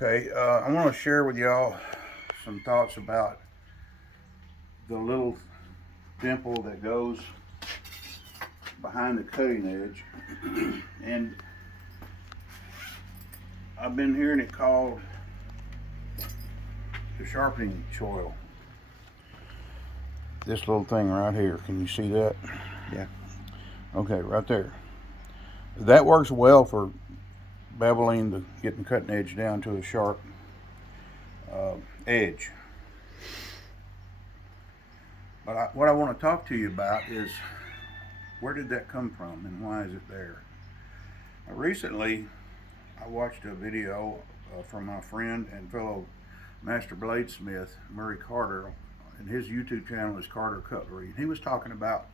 Okay, I want to share with y'all some thoughts about the little dimple that goes behind the cutting edge. And I've been hearing it called the sharpening choil. This little thing right here, can you see that? Yeah. Okay, right there. That works well for beveling, getting the cutting edge down to a sharp edge. But what I want to talk to you about is where did that come from and why is it there? Recently, I watched a video from my friend and fellow master bladesmith Murray Carter, and his YouTube channel is Carter Cutlery. And he was talking about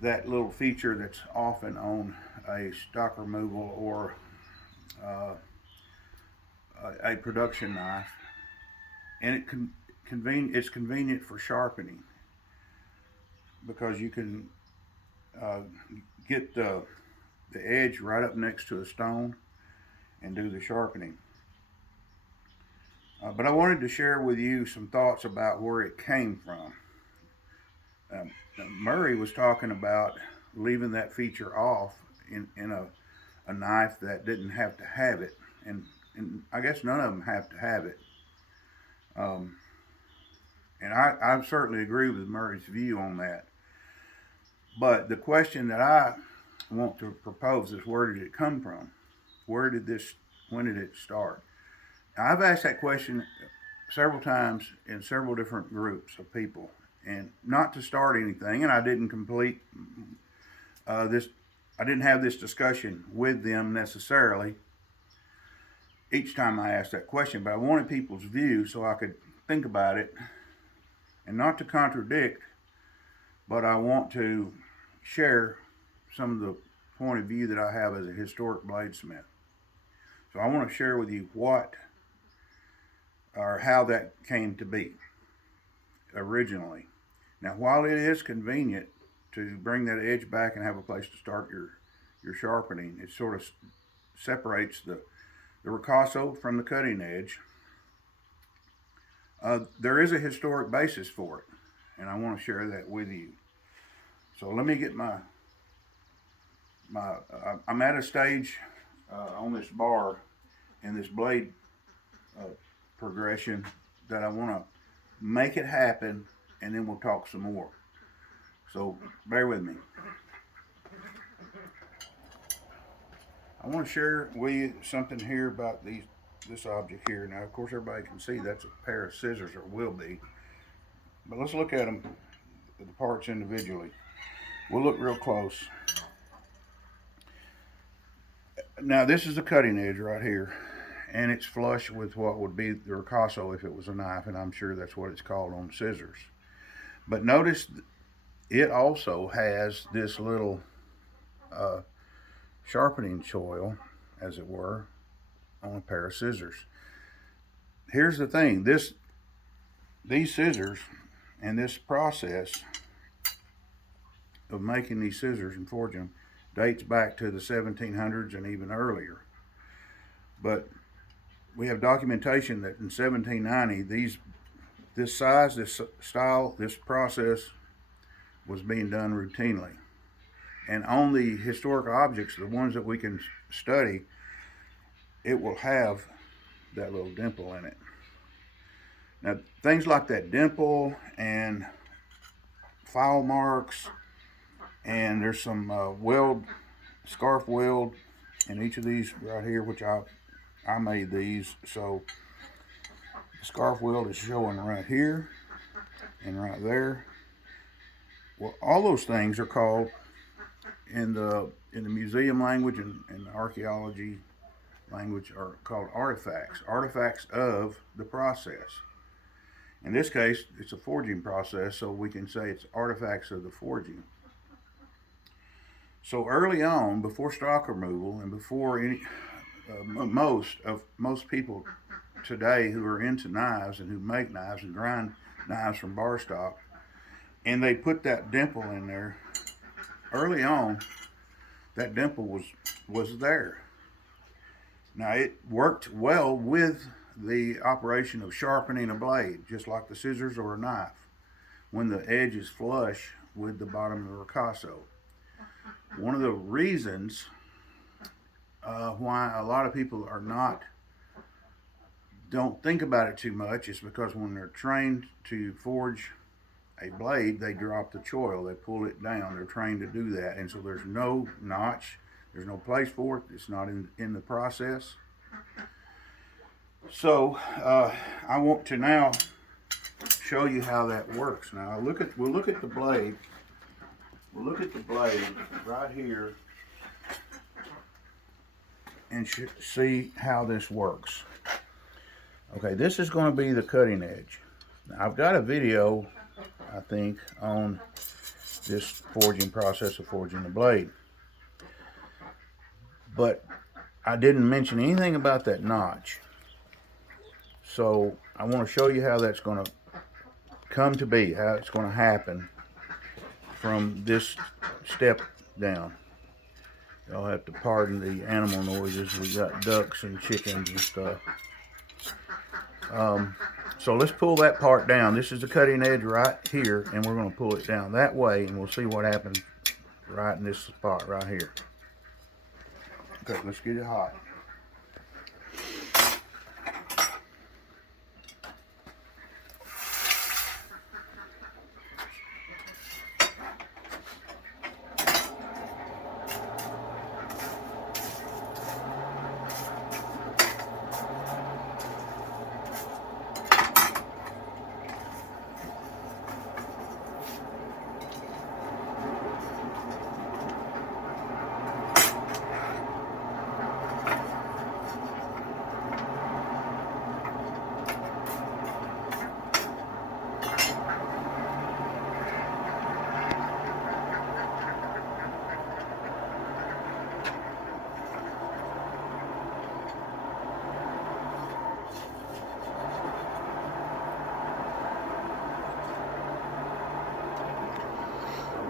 that little feature that's often on a stock removal or uh, a production knife, and it's convenient for sharpening because you can uh, get the edge right up next to a stone and do the sharpening. But I wanted to share with you some thoughts about where it came from. Um, Murray was talking about leaving that feature off in a knife that didn't have to have it, and I guess none of them have to have it. Um, and I certainly agree with Murray's view on that. But the question that I want to propose is where did it come from? Where did this, when did it start? Now, I've asked that question several times in several different groups of people, and not to start anything, and I didn't complete this, I didn't have this discussion with them necessarily each time I asked that question, but I wanted people's view so I could think about it and not to contradict, but I want to share some of the point of view that I have as a historic bladesmith. So I want to share with you what or how that came to be originally. Now, while it is convenient to bring that edge back and have a place to start your sharpening, it sort of separates the ricasso from the cutting edge. There is a historic basis for it, and I want to share that with you. So let me get I'm at a stage on this bar in this blade uh, progression that I want to make it happen, and then we'll talk some more. So bear with me. I want to share with you something here about this object here. Now, of course, everybody can see that's a pair of scissors, or will be. But let's look at them, the parts individually. We'll look real close. Now, this is the cutting edge right here, and it's flush with what would be the ricasso if it was a knife, and I'm sure that's what it's called on scissors. But notice it also has this little uh, sharpening choil, as it were, on a pair of scissors. Here's the thing: these scissors and this process of making these scissors and forging them dates back to the 1700s and even earlier. But we have documentation that in 1790, this size, this style, this process was being done routinely. And on the historic objects, the ones that we can study, it will have that little dimple in it. Now, things like that dimple and file marks, and there's some scarf weld in each of these right here, which I made these. So the scarf weld is showing right here and right there. Well, all those things are called in the museum language and archaeology language are called artifacts of the process. In this case, it's a forging process, so we can say it's artifacts of the forging. So early on, before stock removal and before most people today who are into knives and who make knives and grind knives from bar stock, and they put that dimple in there early on. That dimple was there, Now it worked well with the operation of sharpening a blade, just like the scissors or a knife, when the edge is flush with the bottom of the ricasso. One of the reasons why a lot of people don't think about it too much is because when they're trained to forge a blade, they drop the choil, they pull it down. They're trained to do that, and so there's no notch, there's no place for it. It's not in the process. So I want to now show you how that works. Now we'll look at the blade. We'll look at the blade right here and see how this works. Okay, this is going to be the cutting edge. Now, I've got a video, I think, on this forging process of forging the blade, but I didn't mention anything about that notch. So I want to show you how that's going to come to be, how it's going to happen from this step down. Y'all have to pardon the animal noises. We got ducks and chickens and stuff. So let's pull that part down. This is the cutting edge right here, and we're going to pull it down that way, and we'll see what happens right in this spot right here. Okay, let's get it hot.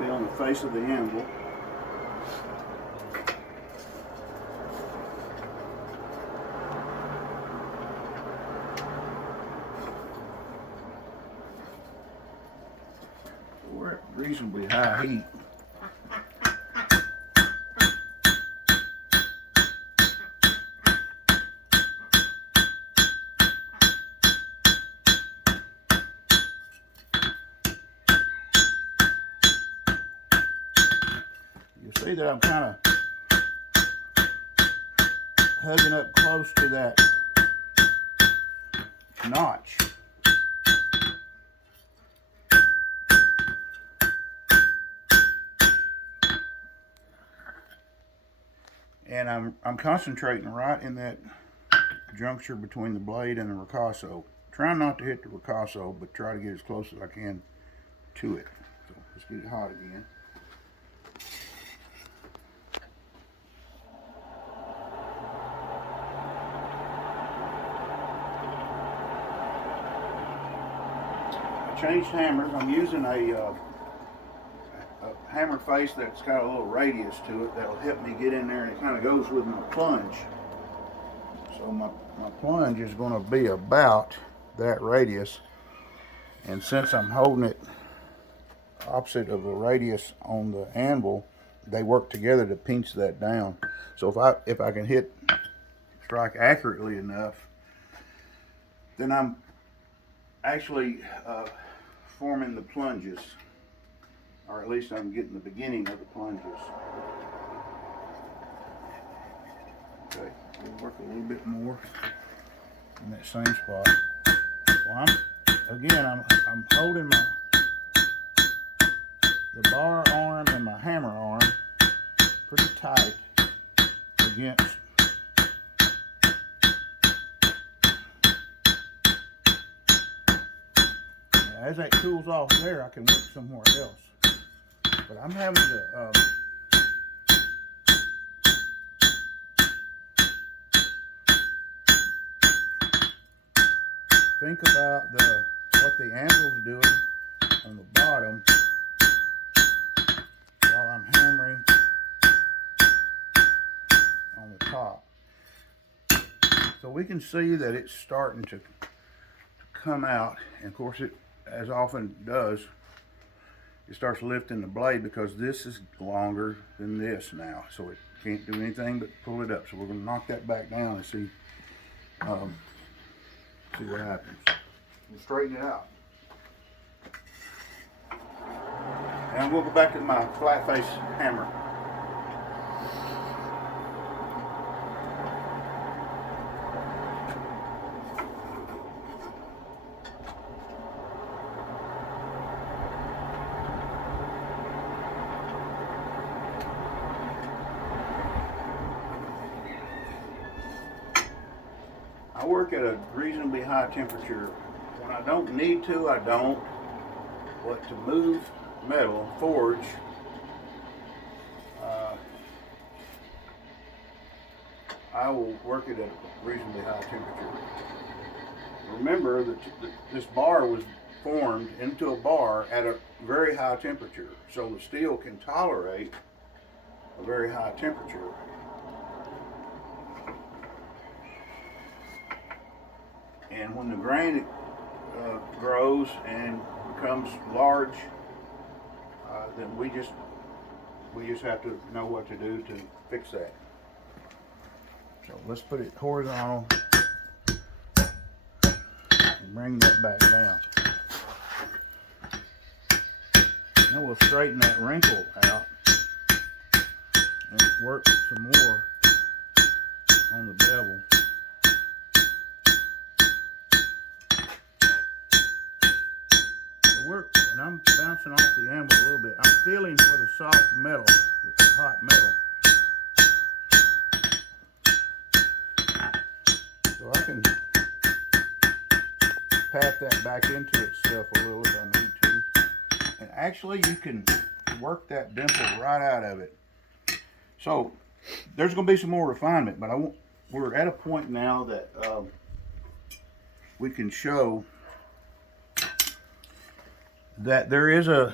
Be on the face of the anvil. We're at reasonably high heat. See that I'm kind of hugging up close to that notch. And I'm concentrating right in that juncture between the blade and the ricasso. Trying not to hit the ricasso, but try to get as close as I can to it. So let's get it hot again. Changed hammers. I'm using a hammer face that's got a little radius to it that'll help me get in there, and it kind of goes with my plunge. So my plunge is going to be about that radius, and since I'm holding it opposite of the radius on the anvil, they work together to pinch that down. So if I can strike accurately enough, then I'm actually forming the plunges, or at least I'm getting the beginning of the plunges. Okay, we'll work a little bit more in that same spot. Well, I'm holding the bar arm and my hammer arm pretty tight against as that cools off there, I can work somewhere else. But I'm having to think about what the anvil's doing on the bottom while I'm hammering on the top. So we can see that it's starting to come out, and of course it, as often does, it starts lifting the blade because this is longer than this now, so it can't do anything but pull it up. So we're going to knock that back down and see what happens. We'll straighten it out. And we'll go back to my flat face hammer. I work at a reasonably high temperature. When I don't need to, I don't. But to move metal, forge, I will work it at a reasonably high temperature. Remember that this bar was formed into a bar at a very high temperature, so the steel can tolerate a very high temperature. And when the grain grows and becomes large, then we just have to know what to do to fix that. So let's put it horizontal and bring that back down. Now we'll straighten that wrinkle out and work some more on the bevel. And I'm bouncing off the anvil a little bit. I'm feeling for the soft metal, the hot metal. So I can pat that back into itself a little if I need to. And actually you can work that dimple right out of it. So there's going to be some more refinement, but we're at a point now that we can show that there is a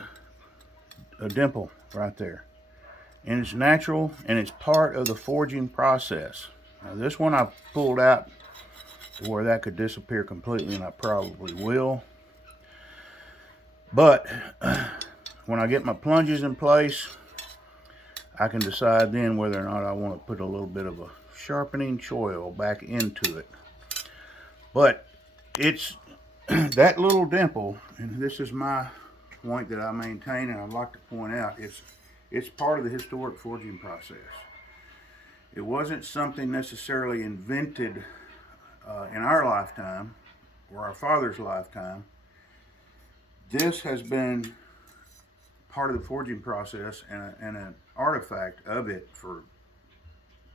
dimple right there, and it's natural and it's part of the forging process. Now this one I pulled out to where that could disappear completely, and I probably will, but when I get my plunges in place, I can decide then whether or not I want to put a little bit of a sharpening choil back into it. But it's that little dimple, and this is my point that I maintain, and I'd like to point out, it's part of the historic forging process. It wasn't something necessarily invented in our lifetime or our father's lifetime. This has been part of the forging process and an artifact of it for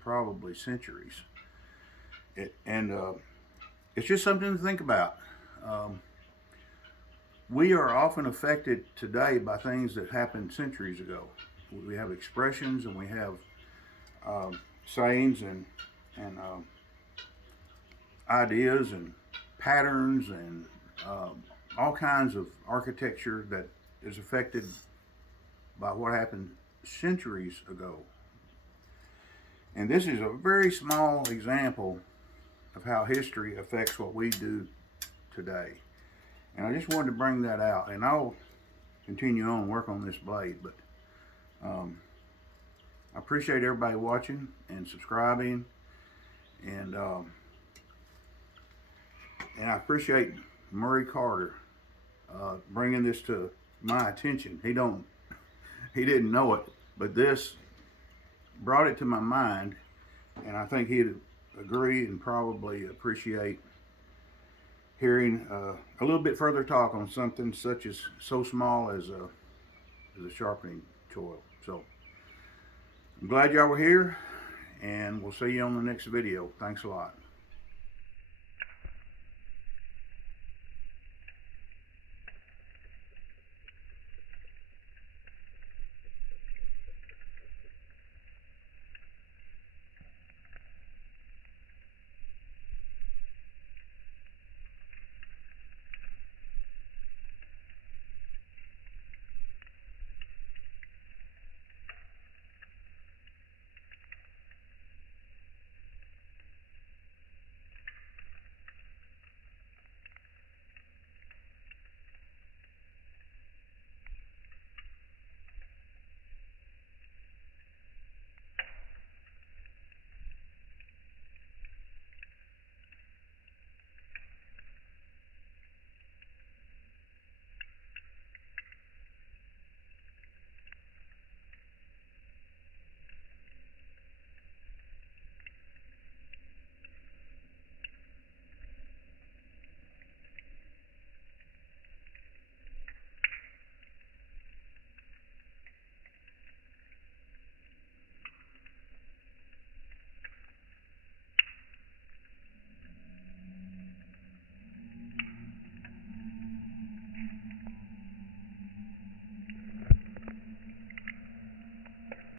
probably centuries. It's just something to think about. We are often affected today by things that happened centuries ago. We have expressions, and we have sayings and ideas and patterns and all kinds of architecture that is affected by what happened centuries ago. And this is a very small example of how history affects what we do today. And I just wanted to bring that out, and I'll continue on and work on this blade, but I appreciate everybody watching and subscribing, and I appreciate Murray Carter bringing this to my attention. He didn't know it, but this brought it to my mind, and I think he'd agree and probably appreciate hearing a little bit further talk on something such as so small as a sharpening choil. So I'm glad y'all were here, and we'll see you on the next video. Thanks a lot.